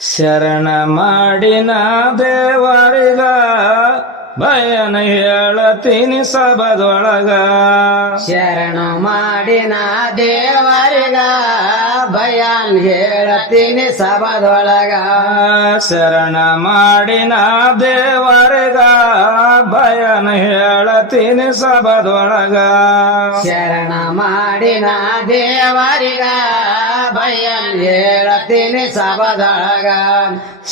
ಶರಣ ಮಾಡಿನ ದೇವರಿಗ ಭಯನ ಹೇಳತೀನಿ ಸಬದೊಳಗ. ಶರಣ ಮಾಡಿನ ದೇವರಿಗ ಭಯನ್ ಹೇಳತೀನಿ ಸಬದೊಳಗ. ಶರಣ ಮಾಡಿನ ದೇವರಿಗ ಭಯನ ಹೇಳತೀನಿ ಸಬದೊಳಗ. ಶರಣ ಮಾಡಿನ ದೇವರಿಗ ಭಯನ್ ಹೇಳತೀನಿ ಸಬದೊಳಗ.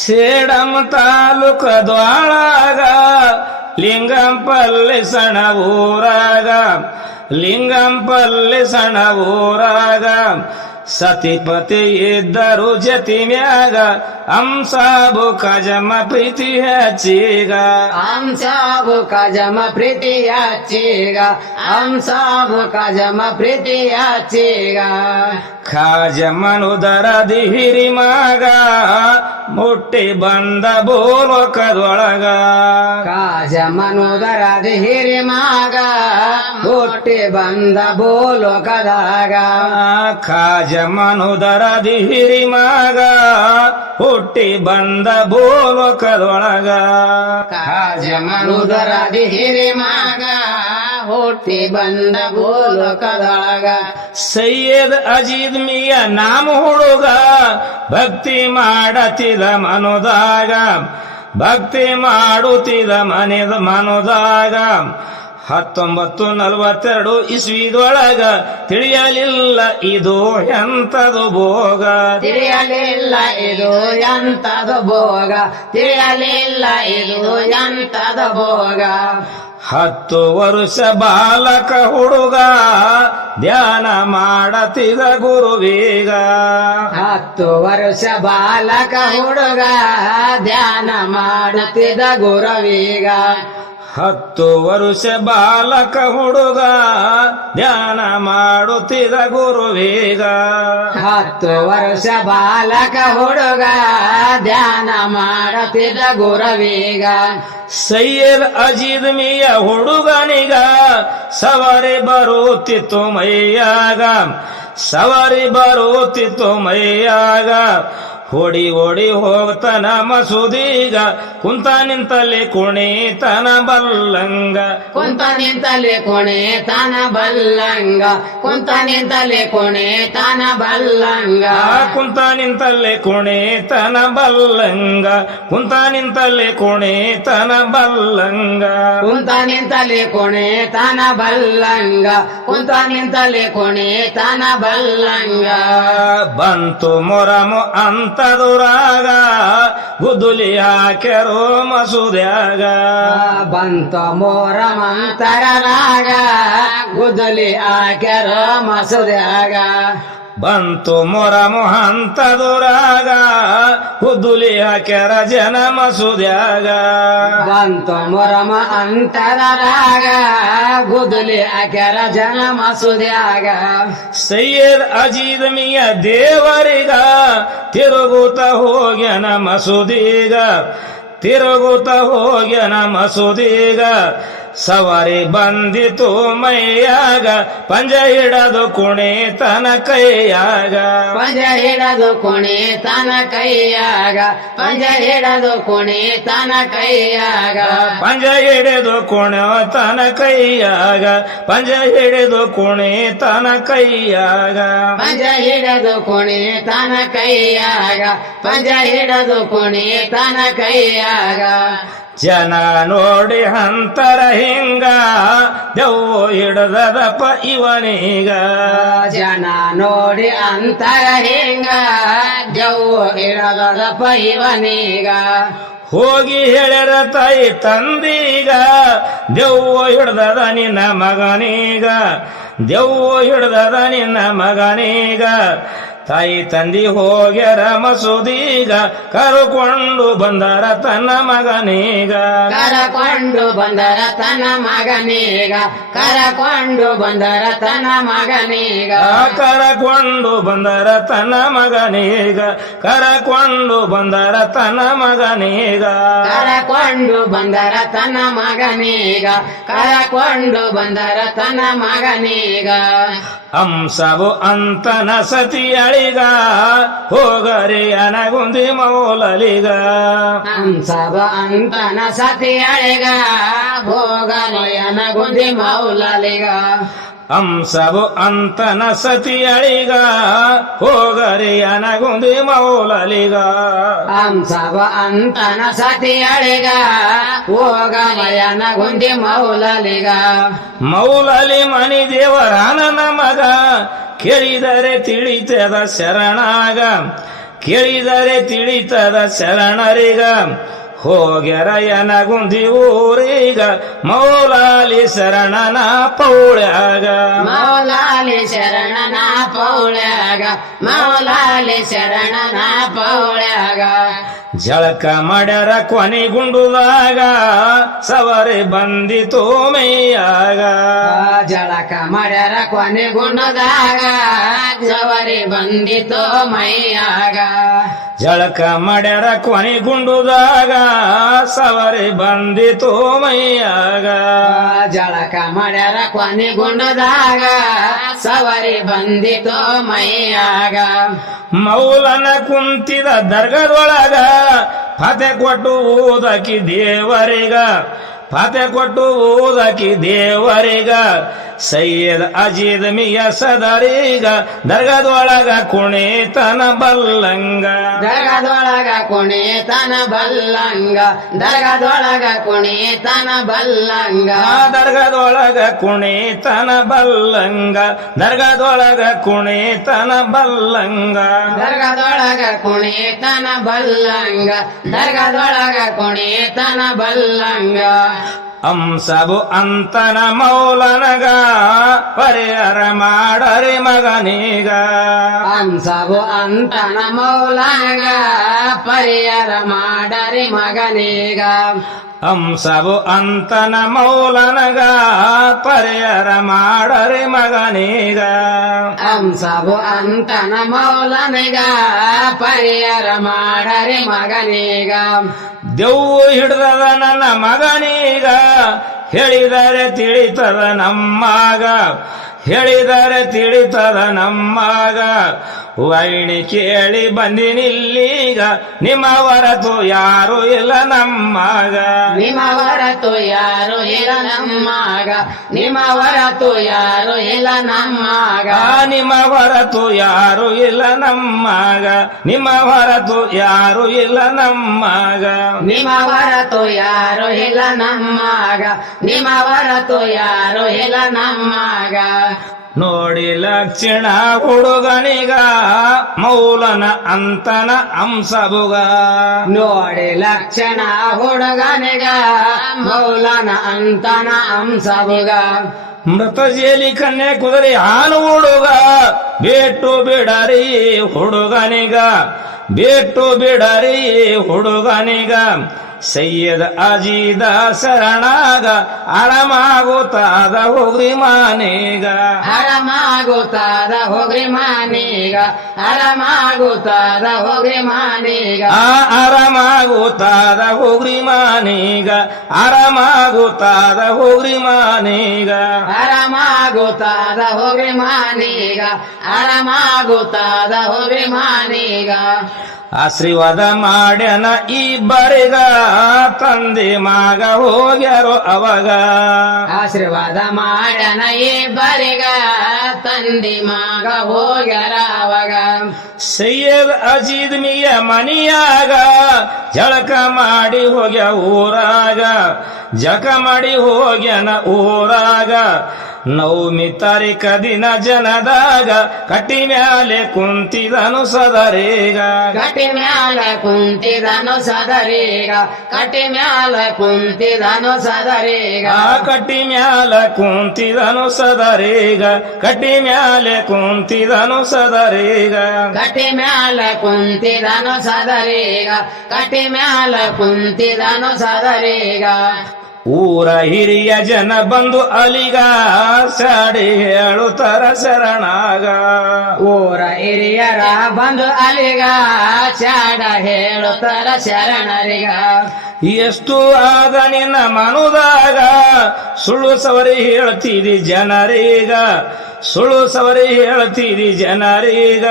ಸೇಡಂ ತಾಲೂಕದೊಳಗ ಲಿಂಗಂಪಲ್ಲಿ ಸಣ್ಣ ಊರಾಗ, ಲಿಂಗಂಪಲ್ಲಿ ಸಣ್ಣ ಊರಾಗ ಸತಿಪತಿ ಇದ್ದರು ಜತಿ ಮ್ಯಾಗ ಅಂಸಾಬು ಕಜಮ ಪ್ರೀತಿ ಹೆಚ್ಚೀಗ. ಅಂಸಾಬು ಕಜಮ ಪ್ರೀತಿ ಹೆಚ್ಚೀಗ, ಅಂಸಾಬು ಕಜಮ ಪ್ರೀತಿ ಹೆಚ್ಚೀಗ. ಖಾಜಮನುದರ ದಿಹಿರಿ ಮಗ ಮುಟ್ಟಿ ಬಂದ ಬೋಲೋಕದೊಳಗ. ಕಾಜಮನುದರ ಹಿರಿ ಮಗ ಹುಟ್ಟಿ ಬಂದ ಬೋಲೋಕದಾಗ. ಖಾಜಮನುದರ ದಿಹಿರಿ ಮಗ ಹುಟ್ಟಿ ಬಂದ ಬೋಲೋಕದೊಳಗ. ಕಾಜಮನುದರ ಹಿರಿ ಮಗ ಹುಟ್ಟಿ ಬಂದ ಬೋಲೋಕದೊಳಗ. ಸೈಯದ್ ಅಜೀದ್ ಮಿಯ ನಾಮ ಹುಡುಗ ಭಕ್ತಿ ಮಾಡತಿದ ಮನೋದಾಗ, ಭಕ್ತಿ ಮಾಡುತ್ತಿದ ಮನೋದಾಗ 1942 ಇಸ್ವಿದೊಳಗ ತಿಳಿಯಲಿಲ್ಲ ಇದು ಎಂತದು ಭೋಗ. ತಿಳಿಯಲಿಲ್ಲ ಇದು ಎಂತದು ಭೋಗ, ತಿಳಿಯಲಿಲ್ಲ ಇದು ಎಂತದು ಭೋಗ. 10 ವರ್ಷ ಬಾಲಕ ಹುಡುಗ ಧ್ಯಾನ ಮಾಡತಿದ ಗುರುವೀಗ. 10 ವರ್ಷ ಬಾಲಕ ಹುಡುಗ ಧ್ಯಾನ ಮಾಡುತ್ತಿದ್ದ ಗುರುವೀಗ. 10 ವರ್ಷ ಬಾಲಕ ಹುಡುಗ ಧ್ಯಾನ ಮಾಡುತ್ತಿದ ಗುರುವೀಗ. 10 ವರ್ಷ ಬಾಲಕ ಹುಡುಗ ಧ್ಯಾನ ಮಾಡುತ್ತಿದ್ದ ಗುರುವೀಗ. ಸೈಯದ್ ಅಜೀದ್ ಮಿಯ ಹುಡುಗನಿಗ ಸವಾರಿ ಬರುತ್ತಿತ್ತು ಮೈಯಾಗ, ಸವಾರಿ ಬರುತ್ತಿತ್ತು ಮೈಯಾಗ. ಹೊಡಿ ಹೊಡಿ ಹೋಗ್ತನ ಮಸೂದೀಗ ಕುಂತ ನಿಂತಲ್ಲಿ ಕುಣಿತನ ಬಲ್ಲಂಗ. ಕುಂತ ನಿಂತಲ್ಲಿ ಕುಣಿತನ ಬಲ್ಲಂಗ, ಕುಂತ ನಿಂತಲ್ಲಿ ಕುಣಿತನ ಬಲ್ಲಂಗ. ಕುಂತ ನಿಂತಲ್ಲಿ ಕುಣಿತನ ಬಲ್ಲಂಗ, ಕುಂತ ನಿಂತಲ್ಲಿ ಕುಣಿತನ ಬಲ್ಲಂಗ. ಕುಂತ ನಿಂತಲ್ಲಿ ಕುಣಿತನ ಬಲ್ಲಂಗ, ಕುಂತ ನಿಂತಲ್ಲಿ ಕುಣಿತನ ಬಲ್ಲಂಗ. ಬಂತು ಮೊರಮು ಅಂತದುರಾಗ ಗುದುಲಿ ಹಾಕ್ಯರೋ ಮಸೂದ್ಯಾಗ. ಬಂತ ಮೋರ ಮಂತರರಾಗ ಗುದ್ದಲಿ ಹಾಕ್ಯಾರ ಮಸೂದ್ಯಾಗ. ಬಂತು ಮೊರಮು ಅಂತದುರಾಗ ಗುದುಲಿ ಹಾಕ್ಯಾರ ಜನ ಮಸೂದ್ಯಾಗ. ಬಂತ ಮೊರಮ ಅಂತರರಾಗ ಗುದ್ದಲಿ ಹಾಕ್ಯಾರ ಜನ ಮಸೂದ್ಯಾಗ. ಸೈಯದ್ ಅಜೀದ್ ಮಿಯ ದೇವರಿಗ ತಿರುಗುತ್ತ ಹೋಗ್ಯನ ಮಸೂದೀಗ, ತಿರುಗುತ್ತ ಹೋಗ್ಯನ ಮಸೂದೀಗ. ಸವಾರಿ ಬಂದಿತು ಮೈಯಾಗ ಪಂಜ ಹಿಡದು ಕುಣಿತನ ಕೈಯಾಗ. ಪಂಜ ಹಿಡದು ಕುಣಿತನ ಕೈಯಾಗ, ಪಂಜ ಹಿಡದು ಕುಣಿತನ ಕೈಯಾಗ. ಪಂಜ ಹಿಡಿದು ಕುಣಿತನ ಕೈಯಾಗ, ಪಂಜ ಹಿಡಿದು ಕುಣಿತನ ಕೈಯಾಗ. ಪಂಜ ಹಿಡದು ಕುಣಿತನ ಕೈಯಾಗ, ಪಂಜ ಹಿಡದು ಕುಣಿತನ ಕೈಯಾಗ. ಜನ ನೋಡಿ ಅಂತರ ಹಿಂಗ ದೆವ್ವ ಹಿಡದದಪ್ಪ ಇವನೀಗ. ಜನ ನೋಡಿ ಅಂತರ ಹಿಂಗ ದೆವ್ವ ಹಿಡದದಪ್ಪ ಇವನೀಗ. ಹೋಗಿ ಹೇಳ್ಯಾರ ತಾಯಿ ತಂದೀಗ ದೆವ್ವ ಹಿಡ್ದದ ನಿನ್ನ ಮಗನೀಗ, ದೆವ್ವ ಹಿಡ್ದದ ನಿನ್ನ ಮಗನೀಗ. ತಾಯಿ ತಂದಿ ಹೋಗ್ಯಾರ ಮಸೂದೀಗ ಕರ್ಕೊಂಡು ಬಂದರ ತನ್ನ ಮಗನೀಗ. ಕರಕೊಂಡು ಬಂದರ ತನ್ನ ಮಗನೀಗ, ಕರಕೊಂಡು ಬಂದರ ತನ್ನ ಮಗನೀಗ. ಕರಕೊಂಡು ಬಂದರ ತನ್ನ ಮಗನೀಗ, ಕರಕೊಂಡು ಬಂದರ ತನ್ನ ಮಗನೀಗ. ಕರಕೊಂಡು ಬಂದರ ತನ್ನ ಮಗನೀಗ, ಕರಕೊಂಡು ಬಂದರ ತನ್ನ ಮಗನೀಗ. ಹಂಸವು ಅಂತನ ಸತಿಯಳಿಗ ಹೋಗರಿ ಅನಗುಂದಿ ಮೌಲಲಿಗ ಹಂಸವ ಅಂತನ ಸತಿಯಳಿಗ ಭೋಗನಯನ ಗುಂದಿ ಮೌಲಲಿಗ ಹಂಸವು ಅಂತನ ಸತಿಯಳಿಗ ಹೋಗರಿ ಅನಗುಂದಿ ಮೌಲಲಿಗ ಹಂಸವ ಅಂತನ ಸತಿಯಳಿಗ ಭೋಗನಯನ ಗುಂದಿ ಮೌಲಲಿಗ ಮೌಲಲಿ ಮಣಿ ದೇವರಾನ ನಮಗ ಕೇಳಿದರೆ ತಿಳಿತದ ಶರಣಾಗ ಕೇಳಿದರೆ ತಿಳಿತದ ಶರಣರಿಗ ಹೋಗ್ಯರ ಯನಗುಂದಿ ಊರೀಗ ಮೌಲಾಲಿ ಶರಣನ ಪೌಳ್ಯಾಗ ಮೌಲಾಲಿ ಶರಣನ ಪೌಳ್ಯಾಗ ಮೌಲಾಲಿ ಶರಣನ ಪೌಳ್ಯಾಗ ಜಳಕ ಮಾಡ್ಯಾರ ಕೊನೆಗುಂಡುದಾಗ ಸವರಿ ಬಂದಿತು ಮೈಯಾಗ ಜಳಕ ಮಾಡ್ಯಾರ ಕೊನೆಗುಂಡದಾಗ ಜವರಿ ಬಂದಿತು ಮೈಯಾಗ ಜಳಕ ಮಾಡ್ಯಾರ ಕೊನೆಗುಂಡುದಾಗ ಸವರಿ ಬಂದಿತು ಮೈಯಾಗ ಜಳಕ ಮಾಡ್ಯಾರ ಕೊನೆಗುಂಡದಾಗ ಸವರಿ ಬಂದಿತು ಮೈಯಾಗ ಮೌಲನ ಕುಂತಿದ ದರ್ಗದೊಳಗ ಫತೆ ಕೊಟ್ಟು ಊದಕಿ ದೇವರಿಗ ಫತೆ ಕೊಟ್ಟು ಊದಕಿ ದೇವರಿಗ ಸೈಯದ್ ಅಜೀದ್ ಮಿಯ ಸದರಿಗ ದರ್ಗದೊಳಗ ಕುಣಿತನ ಬಲ್ಲಂಗ ದರ್ಗದೊಳಗ ಕುಣಿತನ ಬಲ್ಲಂಗ ದರ್ಗದೊಳಗ ಕುಣಿತನ ಬಲ್ಲಂಗ ದರ್ಗದೊಳಗ ಕುಣಿತನ ಬಲ್ಲಂಗ ದರ್ಗದೊಳಗ ಕುಣಿತನ ಬಲ್ಲಂಗ ದರ್ಗದೊಳಗ ಕುಣಿತನ ಬಲ್ಲಂಗ ದರ್ಗದೊಳಗ ಕುಣಿತನ ಬಲ್ಲಂಗ ಹಂಸವು ಅಂತನ ಮೌಲನಗ ಪರಿಹರ ಮಾಡರಿ ಮಗನೀಗ ಹಂಸವು ಅಂತನ ಮೌಲನಗ ಪರಿಹರ ಮಾಡರಿ ಮಗನೀಗ ಹಂಸವು ಅಂತನ ಮೌಲನಗ ಪರಿಹರ ಮಾಡರಿ ಮಗನೀಗ ಹಂಸವು ಅಂತನ ಮೌಲನಿಗ ಪರಿಹರ ಮಾಡರಿ ಮಗನೀಗ ದೆವ್ವು ಹಿಡ್ದದ ನನ್ನ ಮಗನೀಗ ಹೇಳಿದರೆ ತಿಳಿತದ ನಮ್ಮಾಗ ಹೇಳಿದರೆ ತಿಳಿತದ ನಮ್ಮಾಗ ವೈಣಿ ಕೇಳಿ ಬಂದಿನಿಲ್ಲೀಗ ನಿಮ್ಮ ಹೊರತು ಯಾರು ಇಲ್ಲ ನಮ್ಮಾಗ ನಿಮ್ಮ ಹೊರತು ಯಾರು ಇಲ್ಲ ನಮ್ಮಾಗ ನಿಮ್ಮ ಹೊರತು ಯಾರು ಇಲ್ಲ ನಮ್ಮಾಗ ನಿಮ್ಮ ಹೊರತು ಯಾರು ಇಲ್ಲ ನಮ್ಮಾಗ ನಿಮ್ಮ ಹೊರತು ಯಾರು ಇಲ್ಲ ನಮ್ಮಾಗ ನಿಮ್ಮ ಹೊರತು ಯಾರು ಇಲ್ಲ ನಮ್ಮಾಗ ನಿಮ್ಮ ಹೊರತು ಯಾರು ಇಲ್ಲ ನಮ್ಮಾಗ ನೋಡಿ ಲಕ್ಷಣ ಹುಡುಗನಿಗ ಮೌಲನ ಅಂತನ ಹಂಸಬುಗ ನೋಡಿ ಲಕ್ಷಣ ಹುಡುಗನಿಗ ಮೌಲನ ಅಂತನ ಹಂಸಬುಗ ಮೃತ ಜೇಲಿ ಕನ್ಯೆ ಕುದುರೆ ಹಾಲು ಹುಡುಗ ಬೇಟು ಬಿಡರಿ ಹುಡುಗನಿಗ ಬೇಟು ಬಿಡರಿ ಹುಡುಗನಿಗ ಸೈಯದ್ ಅಜೀದ ಶರಣಾಗ ಆರಾಮಾಗುತ್ತಾದ ಹೋಗ್ರಿ ಮಾನೀಗ ಆರಾಮಾಗುತ್ತಾದ ಹೋಗ್ರಿ ಮಾನೀಗ ಆರಾಮಾಗುತ್ತಾದ ಹೋಗ್ರಿ ಮಾನೀಗ ಆರಾಮಾಗುತ್ತಾದ ಹೋಗ್ರಿ ಮಾನೀಗ ಆರಾಮಾಗುತ್ತಾದ ಹೋಗ್ರಿ ಮಾನೀಗ ಆರಾಮಾಗುತ್ತಾದ ಹೋಗ್ರಿ ಮಾನೀಗ ಆರಾಮಾಗುತ್ತಾದ ಹೋಗ್ರಿ ಮಾನೀಗ ಆಶೀರ್ವಾದ ಮಾಡ್ಯನ ಇಬ್ಬರಿಗ ತಂದೆ ಮಗ ಹೋಗ್ಯಾರೋ ಅವಾಗ ಆಶೀರ್ವಾದ ಮಾಡನ ಇಬ್ಬರಿಗ ತಂದಿ ಮಗ ಹೋಗ್ಯಾರ ಅವಾಗ ಸೈಯದ್ ಅಜೀದ್ ಮಿಯ ಮನಿಯಾಗ ಜಳಕ ಮಾಡಿ ಹೋಗ್ಯ ಊರಾಗ ಜಳಕ ಮಾಡಿ ಹೋಗ್ಯನ ಊರಾಗ ನವಮಿ ತಾರೀಕ ದಿನ ಜನದಾಗ ಕಟ್ಟಿ ಮ್ಯಾಲೆ ಕುಂತಿದನು ಸದರೇಗ ಕಟ್ಟಿ ಮ್ಯಾಲ ಕುಂತಿದನು ಸದರೇಗ ಕಟ್ಟಿ ಮ್ಯಾಲ ಕುಂತಿದನು ಸದರೇಗ ಕಟ್ಟಿ ಮ್ಯಾಲ ಕುಂತಿದನು ಸದರೇಗ ಕಟ್ಟಿ ಮ್ಯಾಲೆ ಕುಂತಿದನು ಸದರೇಗ ಕಟ್ಟಿ ಮ್ಯಾಲ ಕುಂತಿದನು ಸದರೇಗ ಕಟ್ಟಿ ಮ್ಯಾಲ ಕುಂತಿದನು ಸದರೇಗ ಊರ ಹಿರಿಯ ಜನ ಬಂದು ಅಲಿಗ ಸಾಡಿ ಹೇಳುತ್ತರ ಶರಣಾಗ ಊರ ಹಿರಿಯರ ಬಂದು ಅಲಿಗ ಚಾಡ ಹೇಳುತ್ತರ ಶರಣರಿಗ ಎಷ್ಟು ಆದ ನಿನ್ನ ಮನುದಾಗ ಸುಳ್ಳು ಸವರಿ ಹೇಳ್ತೀರಿ ಜನರೀಗ ಸುಳ್ಳು ಸವರಿ ಹೇಳ್ತೀರಿ ಜನರೀಗ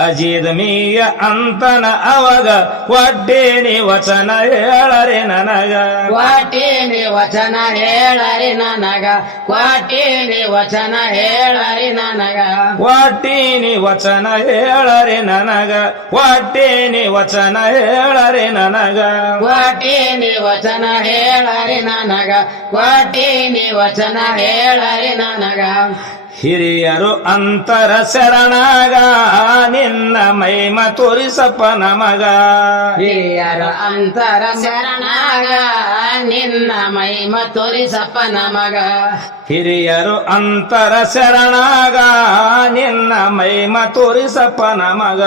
ಅಜಿದ ಮೀಯ ಅಂತನ ಅವಾಗ ಒಡ್ಡೇನಿ ವಚನ ಹೇಳರೆ ನನಗ ಕ್ವಾಟೀನಿ ವಚನ ಹೇಳರಿ ನನಗ ಕ್ವಾಟೀನಿ ವಚನ ಹೇಳರಿ ನನಗ ವಾಟೀನಿ ವಚನ ಹೇಳರೆ ನನಗ ವಾಟೇನಿ ವಚನ ಹೇಳರೆ ನನಗ ಕ್ವಾಟೀನಿ ವಚನ ಹೇಳರಿ ನನಗ ಕ್ವಾಟೀನಿ ವಚನ ಹೇಳರಿ ನನಗ ಹಿರಿಯರು ಅಂತರ ಶರಣಾಗ ನಿನ್ನ ಮೈಮ ತೋರಿಸಪ್ಪ ನಮಗ ಹಿರಿಯರ ಅಂತರ ಶರಣಾಗ ನಿನ್ನ ಮೈಮ ತೋರಿಸಪ್ಪ ನಮಗ ಹಿರಿಯರು ಅಂತರ ಶರಣಾಗ ನಿನ್ನ ಮೈಮ ತೋರಿಸಪ್ಪ ನಮಗ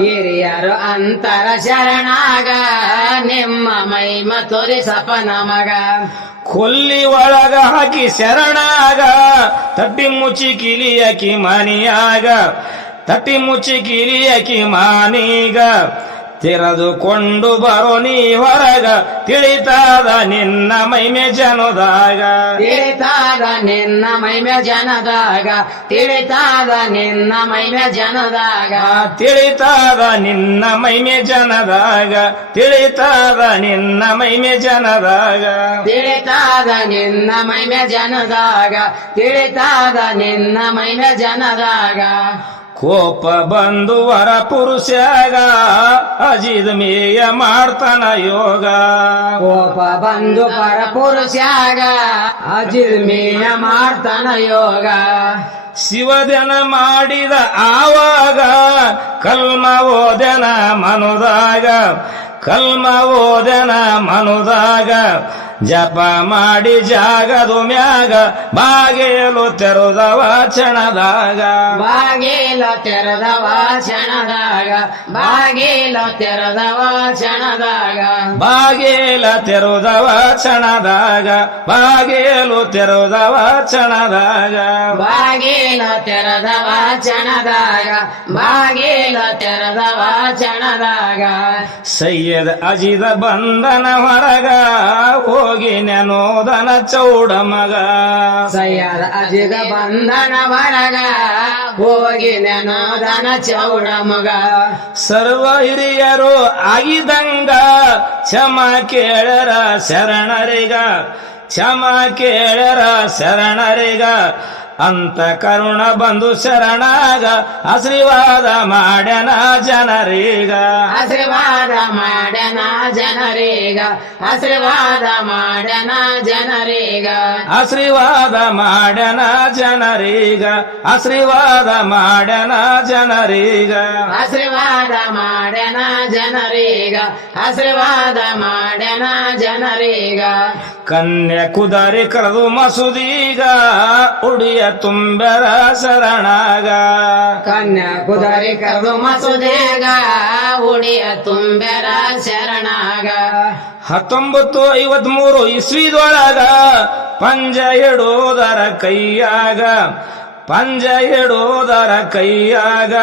ಹಿರಿಯರು ಅಂತರ ಶರಣಾಗ ನಿಮ್ಮ ಮೈಮ ತೋರಿಸಪ್ಪ ನಮಗ ಕೊಲ್ಲಿ ಒಳಗ ಹಾಕಿ ಶರಣಾಗ ತಟ್ಟಿ ಮುಚ್ಚಿ ಕಿಲಿಯಕಿ ಮನಿಯಾಗ ತಟ್ಟಿ ಮುಚ್ಚಿ ಕಿಲಿಯಕಿ ಮಾನೀಗ ತೆರೆದುಕೊಂಡು ಬರೋ ನೀ ಹೊರಗ ತಿಳಿತಾದ ನಿನ್ನ ಮೈಮೆ ಜನದಾಗ ತಿಳಿತಾದ ನಿನ್ನ ಮೈಮೆ ಜನದಾಗ ತಿಳಿತಾದ ನಿನ್ನ ಮೈಮೆ ಜನದಾಗ ತಿಳಿತಾದ ನಿನ್ನ ಮೈಮೆ ಜನದಾಗ ತಿಳಿತಾದ ನಿನ್ನ ಮೈಮೆ ಜನದಾಗ ತಿಳಿತಾದ ನಿನ್ನ ಮೈಮೆ ಜನದಾಗ ತಿಳಿತಾದ ನಿನ್ನ ಮೈಮೆ ಜನದಾಗ ಕೋಪ ಬಂದು ವರ ಪುರುಷಾಗ ಅಜಿದ ಮೇಯ ಮಾಡ್ತಾನ ಯೋಗ ಕೋಪ ಬಂದು ಪರ ಪುರುಷಾಗ ಅಜಿರ್ಮೇಯ ಮಾಡ್ತಾನ ಯೋಗ ಶಿವದನ ಮಾಡಿದ ಆವಾಗ ಕಲ್ಮ ಓದನ ಮನುದಾಗ ಕಲ್ಮ ಓದನ ಮನುದಾಗ ಜಪ ಮಾಡಿ ಜಾಗದು ಮ್ಯಾಗ ಬಾಗೇಲು ತೆರೆದವ ಕ್ಷಣದಾಗ ಬಾಗಿಲ ತೆರೆದವ ಕ್ಷಣದಾಗ ಬಾಗಿಲ ತೆರೆದವ ಕ್ಷಣದಾಗ ಬಾಗೇಲ ತೆರೆದವ ಕ್ಷಣದಾಗ ಬಾಗೇಲು ತೆರೆದವ ಕ್ಷಣದಾಗ ಬಾಗಿಲ ತೆರೆದವ ಕ್ಷಣದಾಗ ಬಾಗಿಲ ತೆರೆದವ ಕ್ಷಣದಾಗ ಸೈಯದ್ ಅಜಿದ ಬಂಧನ ಹೊರಗ ಹೋಗಿ ನೆನೋದನ ಚೌಡ ಮಗ ಸಯ್ಯದ ಅಜಿದ ಬಂಧನ ಹೊರಗ ಹೋಗಿ ನೆನೋದನ ಚೌಡ ಮಗ ಸರ್ವ ಹಿರಿಯರು ಆಗಿದಂಗ ಕ್ಷಮ ಕೇಳರ ಶರಣರಿಗ ಕ್ಷಮ ಕೇಳರ ಶರಣರಿಗ ಅಂತ ಕರುಣ ಬಂದು ಶರಣಾಗ ಆಶೀರ್ವಾದ ಮಾಡ್ಯನ ಜನರೀಗ ಆಶೀರ್ವಾದ ಮಾಡ್ಯನ ಜನರೀಗ ಆಶೀರ್ವಾದ ಮಾಡ್ಯನ ಜನರೀಗ ಆಶೀರ್ವಾದ ಮಾಡ್ಯನ ಜನರೀಗ ಆಶೀರ್ವಾದ ಮಾಡ್ಯನ ಜನರೀಗ ಆಶೀರ್ವಾದ ಮಾಡ್ಯನ ಜನರೀಗ ಆಶೀರ್ವಾದ ಮಾಡ್ಯನ ಜನರೀಗ ಕನ್ಯೆ ಕುದರೆ ಕರೆದು ಮಸೂದೀಗ ಉಡಿಯ ತುಂಬರ ಶರಣಾಗ ಕನ್ಯಾ ಕುದರಿ ಕರೆದು ಮಸುದೇಗ ಉಡಿಯ ತುಂಬೆರ ಶರಣಾಗ 1953 ಇಸ್ವಿದೊಳಗ ಪಂಜ ಇಡೋದರ ಕೈಯಾಗ ಪಂಜ ಇಡೋದರ ಕೈಯಾಗ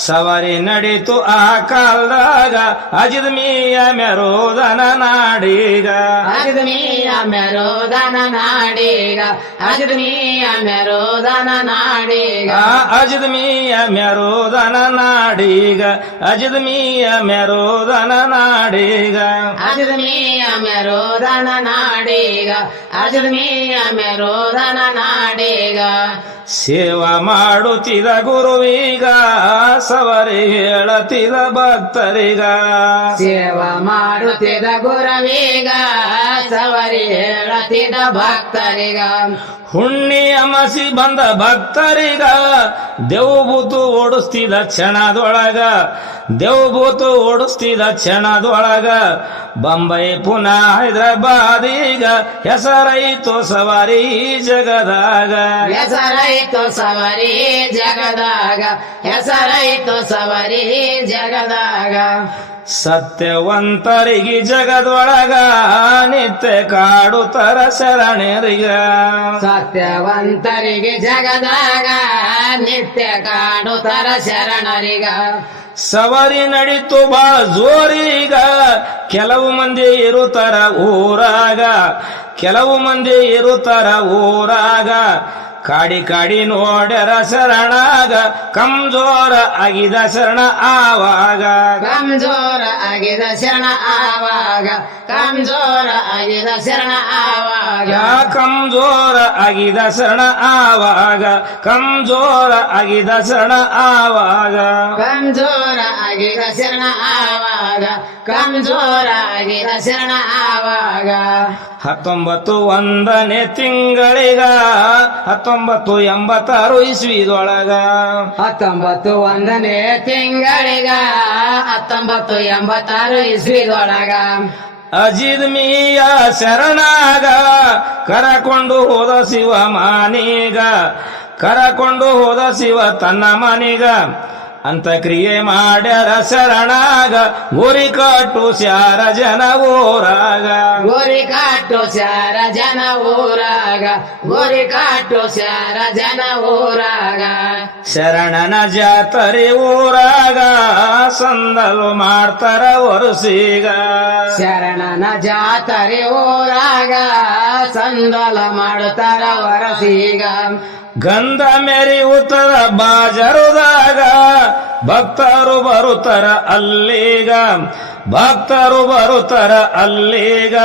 ಸವರಿ ನಡೀತು ಆ ಕಾಲದಾಗ ಅಜಿದ ಮೀಯ ಮೆರೋದನ ನಾಡೀಗ ಅಜಿದ ಮೀಯ ಮೆರೋದನ ನಾಡೀಗ ಅಜಿದ ಮೀಯ ಮೆರೋದನ ನಾಡೀಗ ಅಜಿದ ಮೀಯ ಮೆರೋದನ ನಾಡೀಗ ಅಜಿದ ಮೀಯ ಮೆರೋದನ ನಾಡೀಗ ಅಜಿದ ಮೀಯ ಮೆರೋದನ ನಾಡೀಗ ಅಜಿದ ಮೀಯ ಮೆರೋದನ ನಾಡೀಗ ಸೇವಾ ಮಾಡುತ್ತಿದ ಗುರುವೀಗ ಸವರಿ ಹೇಳತಿದ ಭಕ್ತರಿಗ ಸೇವಾ ಮಾಡುತ್ತಿದ್ದ ಗುರವೀಗ ಸವರಿ ಹೇಳತಿದ್ದ ಭಕ್ತರಿಗ ಹುಣ್ಣಿ ಅಮಸಿ ಬಂದ ಭಕ್ತರಿಗ ದೇವಭೂತು ಓಡಿಸ್ತಿದ ಕ್ಷಣದೊಳಗ ದೇವಭೂತು ಓಡಿಸ್ತಿದ ಕ್ಷಣದೊಳಗ ಬಂಬೈ ಪುನಾ ಹೈದರಾಬಾದೀಗ ಹೆಸರೈತು ಸವಾರಿ ಜಗದಾಗ ಹೆಸರೈತು ಸವರಿ ಜಗದಾಗ ಹೆಸರೈತು ಸವರಿ ಜಗದಾಗ ಸತ್ಯವಂತರಿಗೆ ಜಗದೊಳಗ ನಿತ್ಯ ಕಾಡುತ್ತರ ಶರಣರಿಗ ಸತ್ಯವಂತರಿಗೆ ಜಗದಾಗ ನಿತ್ಯ ಕಾಡುತ್ತರ ಶರಣರಿಗ ಸವಾರಿ ನಡೀತು ಬಾಳ ಜೋರೀಗ ಕೆಲವು ಮಂದಿ ಇರುತ್ತಾರ ಊರಾಗ ಕೆಲವು ಮಂದಿ ಇರುತ್ತಾರ ಊರಾಗ ಕಾಡಿ ಕಾಡಿ ನೋಡ್ಯಾರ ಶರಣಾಗ ಕಂಜೋರ ಆಗಿದ ಶರಣ ಆವಾಗ ಕಂಜೋರ ಆಗಿದ ಶರಣ ಆವಾಗ ಕಂಜೋರ ಆಗಿದ ಶರಣ ಆವಾಗ ಕಂಜೋರ ಆಗಿದ ಶರಣ ಆವಾಗ ಕಂಜೋರ ಆಗಿದ ಶರಣ ಆವಾಗ ಕಂಜೋರ ಆಗಿದ ಶರಣ ಆವಾಗ ಕಂಜೋರ ಆಗಿದ ಶರಣ ಆವಾಗ 19 ತಿಂಗಳಿಗ 1986 ಇಸ್ವಿದೊಳಗ 19 ತಿಂಗಳಿಗ 1986 ಇಸ್ವಿದೊಳಗ ಅಜಿದ್ ಮಿಯ ಶರಣಾಗ ಕರಕೊಂಡು ಹೋದ ಶಿವ ಮಾನಿಗ ಕರಕೊಂಡು ಹೋದ ಶಿವ ತನ್ನ ಮನಿಗ ಅಂತ ಕ್ರಿಯೆ ಮಾಡ್ಯಾರ ಶರಣಾಗ ಗೋರಿ ಕಟ್ಟು ಸ್ಯಾರ ಜನ ಊರಾಗ ಗೋರಿ ಕಾಟು ಸ್ಯಾರ ಜನ ಊರಾಗ ಗೋರಿ ಕಾಟು ಸ್ಯಾರ ಜನ ಊರಾಗ ಶರಣನ ಜಾತರೆ ಊರಾಗ ಸಂದಲು ಮಾಡ್ತಾರ ವರುಸಿಗ ಶರಣನ ಜಾತರೆ ಊರಾಗ ಸಂದಲ ಮಾಡುತ್ತಾರ ವರಸೀಗ ಗಂಧ ಮೆರೆಯುತ್ತರ ಬಾಜರುದಾಗ ಭಕ್ತರು ಬರುತ್ತರ ಅಲ್ಲೀಗ ಭಕ್ತರು ಬರುತ್ತರ ಅಲ್ಲೀಗ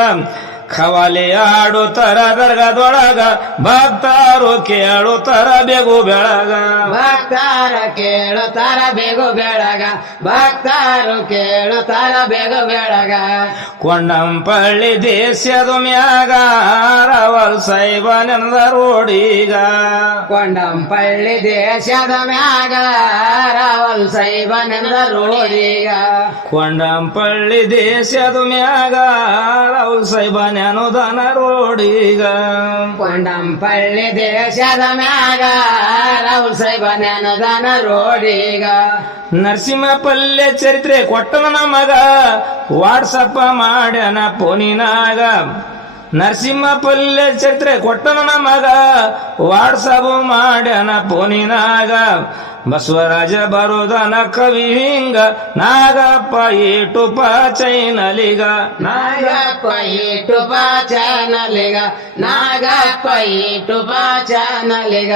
ಖವಾಲಿ ಆಡುತ್ತರ ದರ್ಗದೊಳಗ ಭಕ್ತರು ಕೇಳುತ್ತರ ಬೆಗು ಬೆಳಗ ಭಕ್ತಾರ ಕೇಳುತ್ತಾರ ಬೇಗು ಬೆಳಗ ಭಕ್ತಾರು ಕೇಳುತ್ತಾರ ಬೇಗು ಬೆಳಗ ಕೊಂಡಂಪಳ್ಳಿ ದೇಶದ ಮ್ಯಾಗ ರವಲ್ ಸಾಹೇಬನೆಂದ ರೋಡಿಗ ಕೊಂಡಂಪಳ್ಳಿ ದೇಶದ ಮ್ಯಾಗ ರಾವಲ್ ಸಾಹೇಬನೆಂದ ರೋಡಿಗ ಕೊಂಡಂಪಳ್ಳಿ ದೇಶದ ಮ್ಯಾಗ ರವಲ್ ಸಾಹೇಬನ ಅನುದಾನ ರೋಡಿಗ ಕೊಂಡಂಪಳ್ಳಿ ದೇಶದ ಮ್ಯಾಗ ರಾವಲ್ ಸಾಹೇಬನ ಅನುದಾನ ರೋಡಿಗ ನರಸಿಂಹ ಪಲ್ಲೆ ಚರಿತ್ರೆ ಕೊಟ್ಟನ ನಮಗ ವಾಟ್ಸಪ್ ಮಾಡ್ಯಾನ ಫೋನಿನಾಗ ನರಸಿಂಹ ಪಲ್ಲೆ ಚರಿತ್ರೆ ಕೊಟ್ಟನ ನಮಗ ವಾಟ್ಸಪ್ ಮಾಡ್ಯಾನ ಫೋನಿನಾಗ ಬಸವರಾಜ ಬರುದನ ಕವಿ ಹಿಂಗ ನಾಗಪ್ಪ ಏಟುಪ ಚೈನಲಿಗ ನಾಗಪ್ಪ ಏಟುಪ ಚಾನಲಿಗ ನಾಗಪ್ಪ ಏಟುಪ ಚಾನಲಿಗ